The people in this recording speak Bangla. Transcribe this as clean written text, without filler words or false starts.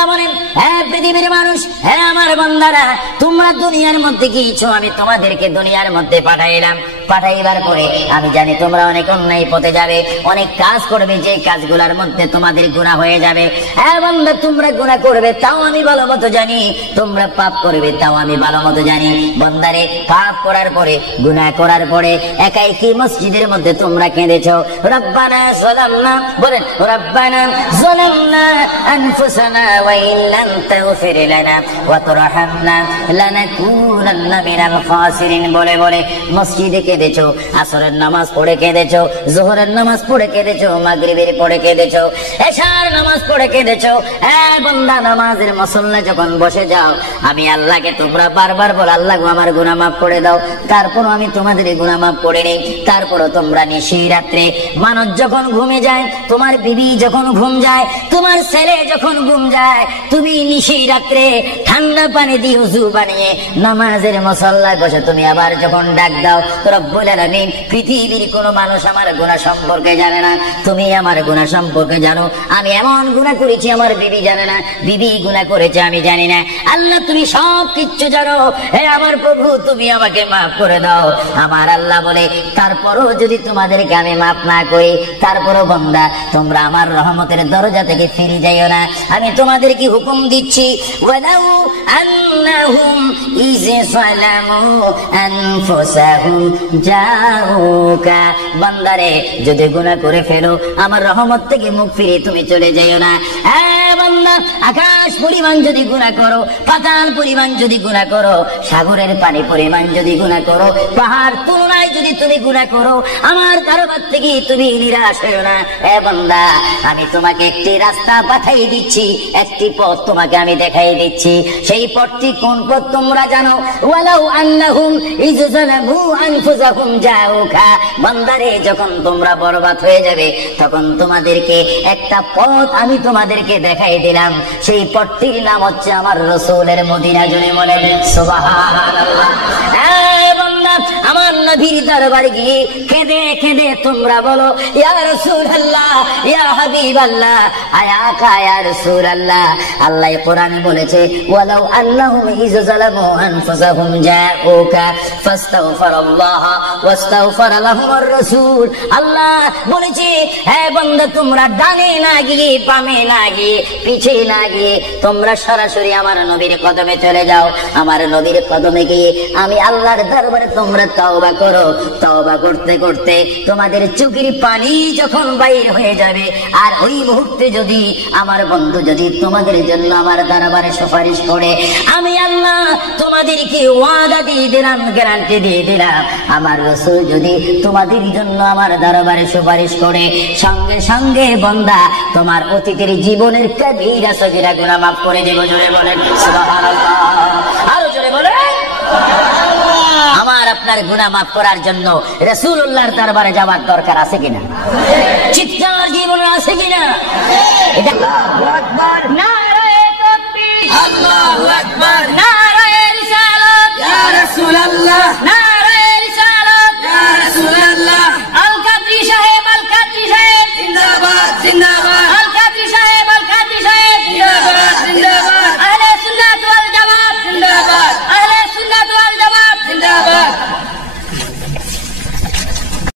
আল্লাহ বলেন, হ্যাঁ পৃথিবীর মানুষ, হ্যাঁ আমার বান্দারা, তোমরা দুনিয়ার মধ্যে গিয়েছো, আমি তোমাদেরকে দুনিয়ার মধ্যে পাঠাইলাম। পাঠাইবার পরে আমি জানি তোমরা অনেক অন্যায় পথে যাবে, অনেক কাজ করবে, যে কাজগুলোর মধ্যে তোমাদের গুনাহ হয়ে যাবে। হ্যাঁ বান্দা, তোমরা গুনাহ করবে তাও আমি ভালো মতো জানি, তোমরা পাপ করবে তাও আমি ভালো মতো জানি। বান্দারে, পাপ করার পরে, গুনাহ করার পরে একাই কি মসজিদের মধ্যে তোমরা কেঁদেছো, রব্বানা যালামনা, বলেন রব্বানা যালামনা আনফুসানা ওয়া ইল্লাম তাগফির লানা ওয়া তারহামনা লানাকুনান্না মিনাল খাসিরিন বলে বলে মসজিদে কেঁদেছো, আসরের নামাজ পড়ে কেঁদেছো, যোহরের নামাজ পড়ে কেঁদেছো, মাগরিবের পড়ে কেঁদেছো, এশার নামাজ পড়ে কেঁদেছো। হ্যাঁ বান্দা, নামাজের মুসল্লা যখন বসে যাও, আমি আল্লাহকে তোমরা বারবার বল, আল্লাহ আমার গুনাহ মাফ করে দাও। তারপর আমি তোমাদের গুনাহ মাফ করে নেই। তারপরও তোমরা নিশি রাত্রে, মানুষ যখন ঘুমে যায়, তোমার বিবি যখন ঘুম যায়, তোমার ছেলে যখন ঘুম যায়, তুমি নিশি রাত্রে ঠান্ডা পানি দিয়ে উযু বানিয়ে নামাজের মুসল্লায় বসে তুমি আবার যখন ডাক দাও, রব্বুল আলামিন, পৃথিবীর কোন মানুষ আমার গুনাহ সম্পর্কে জানে না, তুমি আমার গুনাহ সম্পর্কে জানো। আমি এমন গুনাহ করেছি আমার বিবি জানে না, বিবি গুনাহ করেছে আমি জানি না। আল্লাহ তুমি সব কিচ্ছু জানো, হে আমার প্রভু তুমি আমাকে মাফ করে দাও। আমার আল্লাহ বলে, তারপরও যদি তোমাদেরকে আমি মাফ না করি, তারপরও বান্দা তোমরা আমার রহমতের দরজা থেকে ফিরে যাইও না। আমি তোমাদেরকে হুকুম দিচ্ছি, ওয়ালাউ আন্নাহুম ইয যালামু আনফুসাহুম জাউকা, বান্দারে যদি গুনাহ করে ফেলো, আমার রহমত থেকে মুখ ফিরে তুমি চলে যাইও না। হ্যাঁ বান্দা, আকাশ পরিমাণ যদি গুনাহ করো, পাতাল পরিমাণ যদি গুনাহ করো, সাগরের পানি পরিমাণ যদি গুনাহ করো, পাহাড় তুলনায় যদি তুমি গুনাহ করো, আমার দরবার থেকে তুমি নিরাশ হইও না। এ বান্দা, আমি তোমাকে একটি রাস্তা পাঠিয়ে দিচ্ছি, একটি পথ তোমাকে আমি দেখাই দিচ্ছি। সেই পথটি কোন পথ তোমরা জানো? ওয়ালাউ আন্নাহুম ইয যালামু আনফুসাহুম জাউকা, বান্দারে যখন তোমরা বরবাদ হয়ে যাবে, তখন তোমাদেরকে একটা পথ আমি তোমাদেরকে দেখাই দিলাম। সেই পথটির নাম হচ্ছে আমার রাসূলের মদিনা। জনে বলেন সুবহানাল্লাহ। বান্দা, আমার নবীর দরবারে গিয়ে কেঁদে কেঁদে তোমরা বলো, ইয়া রাসূলুল্লাহ, ইয়া হাবিবাল্লাহ, আয়াকা ইয়া রাসূলুল্লাহ। আল্লাহ কোরআনে বলেছে, ওয়ালাউ আন্নাহুম ইয যালামু আনফুসাহুম জাউকা ফাস্তাগফিরুল্লাহ ওয়াস্তাগফার লাহুমুর রাসূল। আল্লাহ বলেছে, হে বান্দা, তোমরা ডানে না গিয়ে, বামে না গিয়ে, পিছে না গিয়ে, তোমরা সরাসরি আমার নবীর কদমে চলে যাও। আমার নবীর কদমে গিয়ে আমি আল্লাহর দরবারে তোমরা তওবা করো। তওবা করতে করতে তোমাদের চোখের পানি যখন বাইর হয়ে যাবে, আর ওই মুহূর্তে যদি আমার বন্ধু যদি তোমাদের জন্য আমার দরবারে সুপারিশ করে, আমি আল্লাহ তোমাদেরকে ওয়াদা দিয়ে দিলাম, গ্যারান্টি দিয়ে দিলাম, আমার রাসূল যদি তোমাদের জন্য আমার দরবারে সুপারিশ করে, সঙ্গে সঙ্গে বান্দা তোমার অতীতের জীবনের কবিরা সগীরা গুনাহ মাফ করে দেব। জোরে বলেন সুবহানাল্লাহ, আরো জোরে বলেন। আমার আপনার গুনাহ মাফ করার জন্য রাসূলুল্লাহর দরবারে যাওয়ার দরকার আছে কিনা? চিৎকার জীবনে আছে কিনা? এটা আল্লাহু আকবার, নারায়ে তাকবীর, আল্লাহু আকবার, নারায়ে রিসালাত, ইয়া রাসূলুল্লাহ।